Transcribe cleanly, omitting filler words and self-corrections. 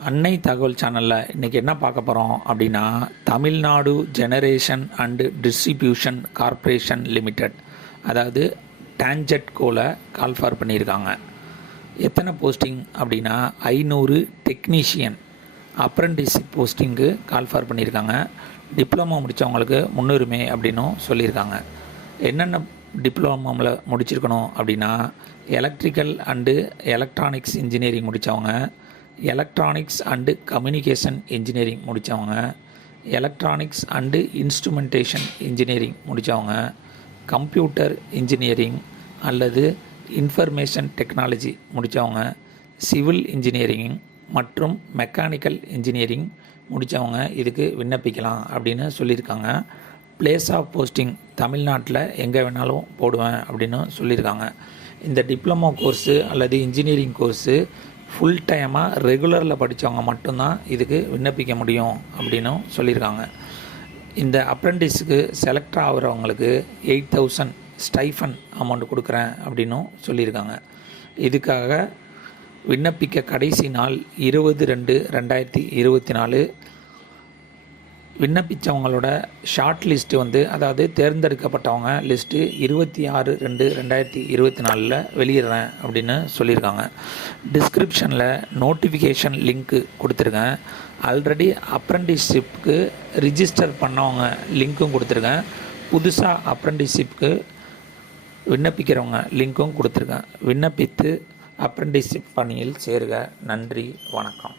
அன்னை தகவல் சேனலில் இன்றைக்கி என்ன பார்க்க போகிறோம் அப்படின்னா, Tamil Nadu generation and distribution corporation limited, அதாவது டான்ஜெட்கோவில் கால்ஃபார் பண்ணியிருக்காங்க. எத்தனை போஸ்டிங் அப்படின்னா 500 டெக்னீஷியன் அப்ரெண்டிஸ்ஷிப் போஸ்டிங்கு கால்ஃபார் பண்ணியிருக்காங்க. டிப்ளமோ முடித்தவங்களுக்கு முன்னுரிமை அப்படின்னும் சொல்லியிருக்காங்க. என்னென்ன டிப்ளமோவில் முடிச்சிருக்கணும் அப்படின்னா, எலக்ட்ரிக்கல் அண்டு எலக்ட்ரானிக்ஸ் இன்ஜினியரிங் முடித்தவங்க, எலக்ட்ரானிக்ஸ் அண்டு கம்யூனிகேஷன் இன்ஜினியரிங் முடித்தவங்க, எலக்ட்ரானிக்ஸ் அண்டு இன்ஸ்ட்ருமெண்டேஷன் இன்ஜினியரிங் முடித்தவங்க, கம்ப்யூட்டர் இன்ஜினியரிங் அல்லது இன்ஃபர்மேஷன் டெக்னாலஜி முடித்தவங்க, சிவில் இன்ஜினியரிங் மற்றும் மெக்கானிக்கல் இன்ஜினியரிங் முடித்தவங்க இதுக்கு விண்ணப்பிக்கலாம் அப்படின்னு சொல்லியிருக்காங்க. பிளேஸ் ஆஃப் போஸ்டிங் தமிழ்நாட்டில் எங்கே வேணாலும் போடுவேன் அப்படின்னு சொல்லியிருக்காங்க. இந்த டிப்ளமோ கோர்ஸு அல்லது இன்ஜினியரிங் கோர்ஸு ஃபுல் டைமாக ரெகுலரில் படித்தவங்க மட்டும்தான் இதுக்கு விண்ணப்பிக்க முடியும் அப்படின்னும் சொல்லியிருக்காங்க. இந்த அப்ரெண்டிஸுக்கு செலக்ட் ஆகிறவங்களுக்கு 8000 ஸ்டைஃபன் அமௌண்ட் கொடுக்குறேன் அப்படின்னும் சொல்லியிருக்காங்க. இதுக்காக விண்ணப்பிக்க கடைசி நாள் 20/2/2024. விண்ணப்பித்தவங்களோட ஷார்ட் லிஸ்ட்டு அதாவது தேர்ந்தெடுக்கப்பட்டவங்க லிஸ்ட்டு 26/2/2024 வெளியிடுறேன் அப்படின்னு சொல்லியிருக்காங்க. டிஸ்கிரிப்ஷனில் நோட்டிஃபிகேஷன் லிங்க்கு கொடுத்துருக்கேன். ஆல்ரெடி அப்ரெண்டிஸ்ஷிப்க்கு ரிஜிஸ்டர் பண்ணவங்க லிங்க்கும் கொடுத்துருக்கேன். புதுசாக அப்ரெண்டிஸ்ஷிப்க்கு விண்ணப்பிக்கிறவங்க லிங்க்கும் கொடுத்துருக்கேன். விண்ணப்பித்து அப்ரெண்டிஸ்ஷிப் பணியில் சேருக. நன்றி, வணக்கம்.